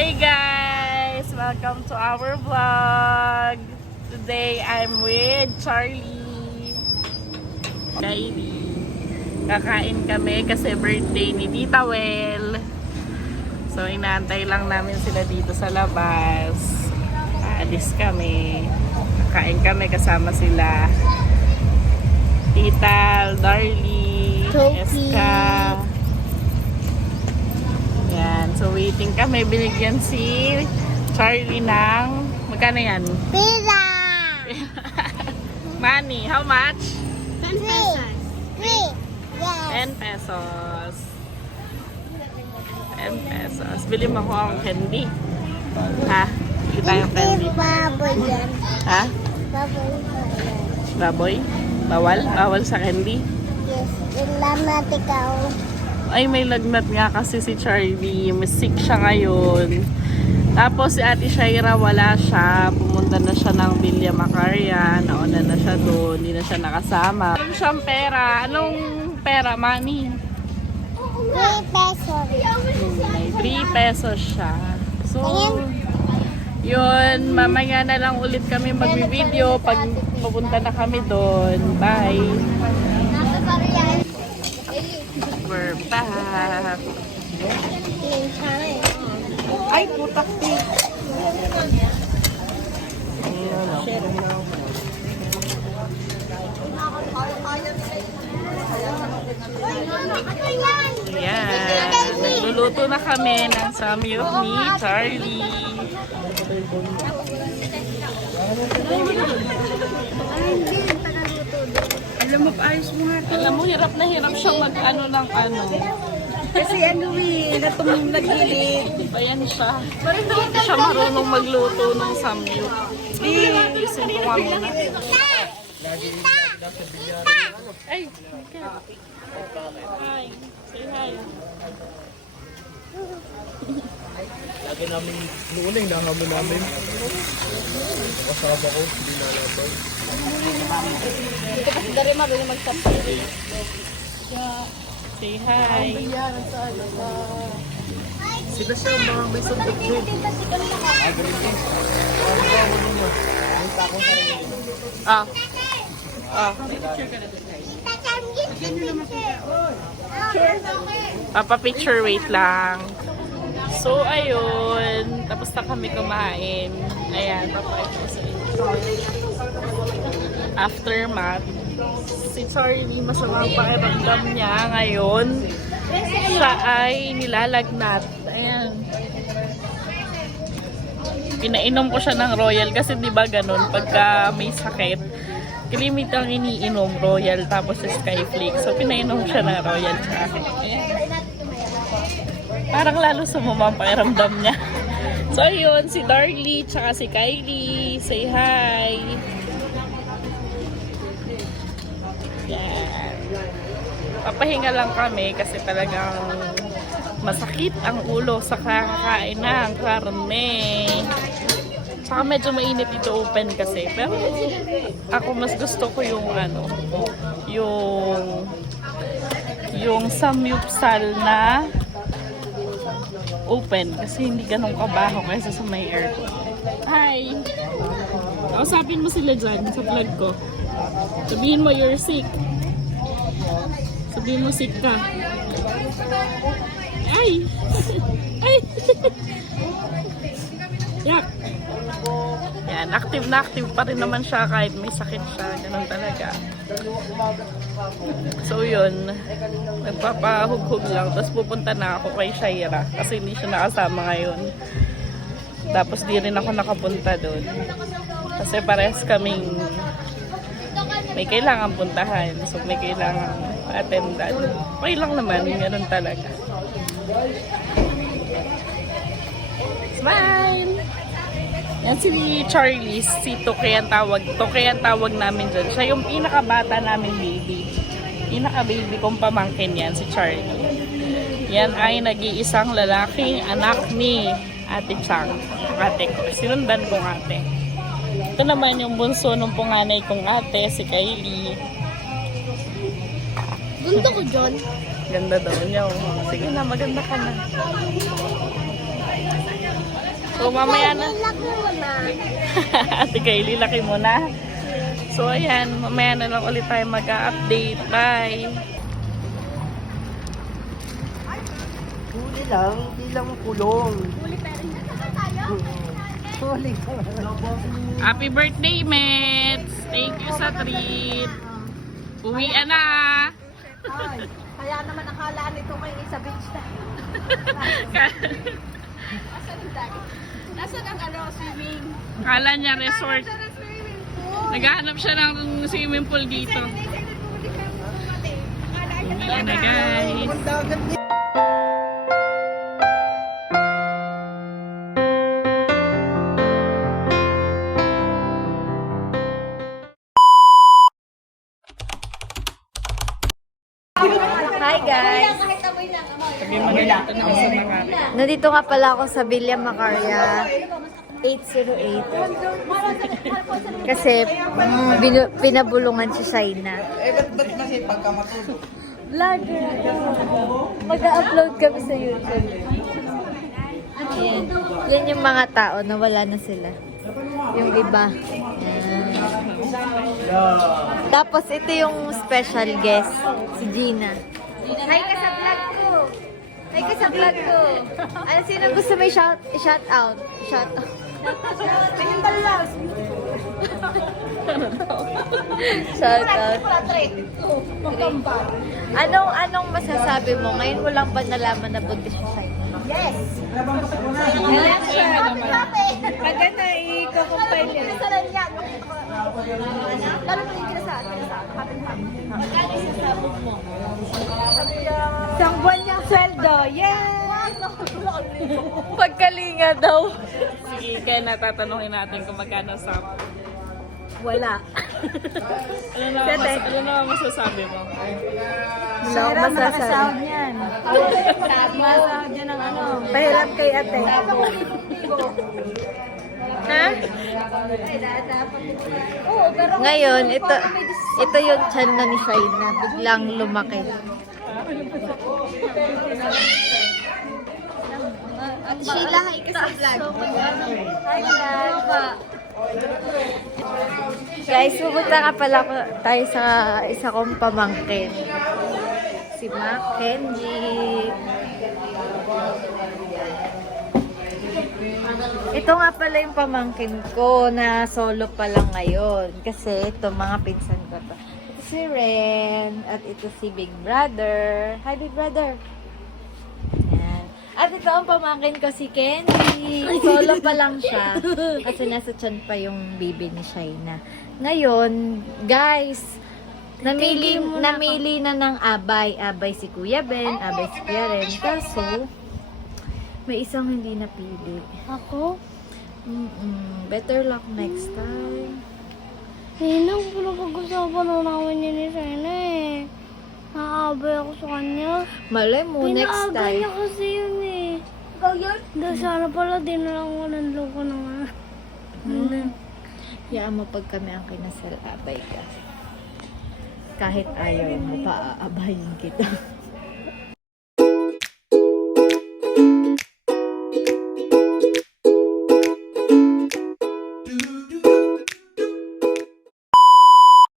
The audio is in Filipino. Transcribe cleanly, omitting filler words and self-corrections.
Hi guys! Welcome to our vlog. Today I'm with Charlie. Kylie. Kakain kami kasi birthday ni Tita Wel. So inaantay lang namin sila dito sa labas. Aalis kami. Kakain kami kasama sila. Tita, Darlie, Eska. Yan. So, waiting kami. Binigyan si Charlie ng... Magkano yan? Pizza! Money. How much? 10 pesos. 3. Yes. 10 pesos. 10 pesos. Bili mo ako ang candy. Ha? Bili tayong candy. Baboy yan. Ha? Baboy yan. Baboy? Bawal? Bawal sa candy? Yes. Ilan natin ka. Ay, may lagnat nga kasi si Charlie. May sick siya ngayon. Tapos si Ate Shaira wala siya. Pumunta na siya ng Villa Macaria. Nauna na siya doon. Hindi na siya nakasama. Meron siyang pera. Anong pera? Money? 3 pesos. May 3 pesos siya. So, yun. Mamaya na lang ulit kami mag-video pag pupunta na kami doon. Bye! We're back. Ay, putak din. Ayan. Nagluluto na kami ng samyup ni Charlie. Alam mo, ayos mo nga to. Alam mo, hirap na hirap siyang mag-ano ng ano. Kasi ano natong nagilid. Ayan siya. Hindi siya marunong magluto ng samyup. Isin ko nga muna. Ay, okay. Hi. Say hi. Lagi namin, noon lang nahamin namin. Kasama ko, hindi nalabay. Dito kasi dari marunong magsampili. Say hi. Sila siya, mga may sundot din. Ah. Ah. Papa-picture, wait lang. So, ayun. Tapos na kami kumain. Ayan, papa-picture sa inyo. Aftermath. Si Charlie, masamang pakiramdam niya ngayon. Siya ay nilalagnat. Ayan. Pinainom ko siya ng Royal kasi di ba ganun, pagka may sakit, kilimit ang iniinom, Royal, tapos Skyflake. So, pinainom siya ng Royal sa akin. Ayan. Parang lalo sumama ang pakiramdam niya. So, ayun, si Darlie, tsaka si Kylie. Say hi! Yan. Papahinga lang kami kasi talagang masakit ang ulo sa kakakain ng karne. Saka medyo mainit ito open kasi. Pero ako mas gusto ko yung ano, yung samyupsal na open kasi hindi ganun kabaho kaysa sa may aircon. Hi! Kausapin mo sila dyan sa vlog ko. Sabihin mo you're sick. Sabihin mo sick ka. Ay! Ay! Yak! Yan, active na active pa rin naman siya kahit may sakit siya. Ganun talaga. So yun, nagpapahughug lang. Tapos pupunta na ako kay Shaira kasi hindi siya nakasama ngayon. Tapos di rin ako nakapunta doon. Kasi parehas kaming may kailangan puntahan. So may kailangan attendan. Okay lang naman, ganun talaga. Smile! Yan si Charlie, si Toke ang tawag. Toke ang tawag namin dyan. Siya yung pinakabata naming baby. Pinaka-baby kong pamangkin yan, si Charlie. Yan ay nag-iisang lalaking anak ni Ate Chang. Ate ko. Sinundan kong ate. Ito naman yung bunso ng panganay kong ate, si Kylie. Gusto ko, John. Ganda daw niya. Sige na, maganda ka na. So, mamaya na. Laki mo na. Ate Kylie, laki mo na. So, ayan. Mamaya na lang ulit tayo mag-update. Bye! Huli lang, hindi lang kulong. Huli ka. Happy birthday, Mets! Thank you sa treat. Uwian na! Kaya naman akala nito kay Isabel na. Nasaan ang swimming? Kala niya resort. Naghahanap siya ng swimming pool dito. Uwian na, guys. Hi guys! Sabi mo na dito na sa mga. Nandito nga pala ako sa Villa Macaria 808. Kasi pinabulungan si Shaina. Ba't masipag ka matulog? Vlogger ako. Mag-upload kami sa YouTube. Ayan. Yan yung mga tao na wala na sila. Yung iba. Ayan. Tapos ito yung special guest, si Gina. Hi ka sa vlog ko! Hi ka sa vlog ko! Ano, sino gusto may shout out? Shout out. Tingin balas. Shout out. Anong masasabi mo? Ngayon mo lang ba nalaman na buntis siya sa'yo? Yes! Maganda i-compile yan. Lalo pa yung kinasaan. Isang buwan niyang sweldo. Yes! Pagkalinga daw. Sige, kaya natatanungin natin kung magkano sa... Wala. Ano naman masasabi mo? Wala akong masasabi. niyan. Masahod niya ng pahiram kay ate. Ha? Ngayon, ito yung tiyan na ni Shaina. Biglang lumaki. Ate Sheila, hi ka sa vlog. Hi vlog. Guys, pupunta nga pala tayo sa isa kong pamangkin. Si Mac Kenji. Ito nga pala yung pamangkin ko na solo pa lang ngayon. Kasi ito mga pinsan ko to. Ito si Ren. At ito si Big Brother. Hi Big Brother. Yan. At ito ang pamangkin ko si Kenji. Solo pa lang siya. Kasi nasa tiyan pa yung baby ni Shaina. Ngayon, guys, namili na ng abay. Abay si Kuya Ben, abay si Kuya Ren. Kaso, may isang hindi napili. Ako? Better luck next time. Ninang, pinapag-usapan na namin yun ni Sena eh. Nakaabay ako sa kanya. Malay mo, next Pinaabay time. niya kasi yun eh. Ikaw yun? Dahil sana pala din na lang ako ng loko ng Yaan mo pag kami ang kinasal, abay ka. Kahit ayaw mo, paaabayin kita.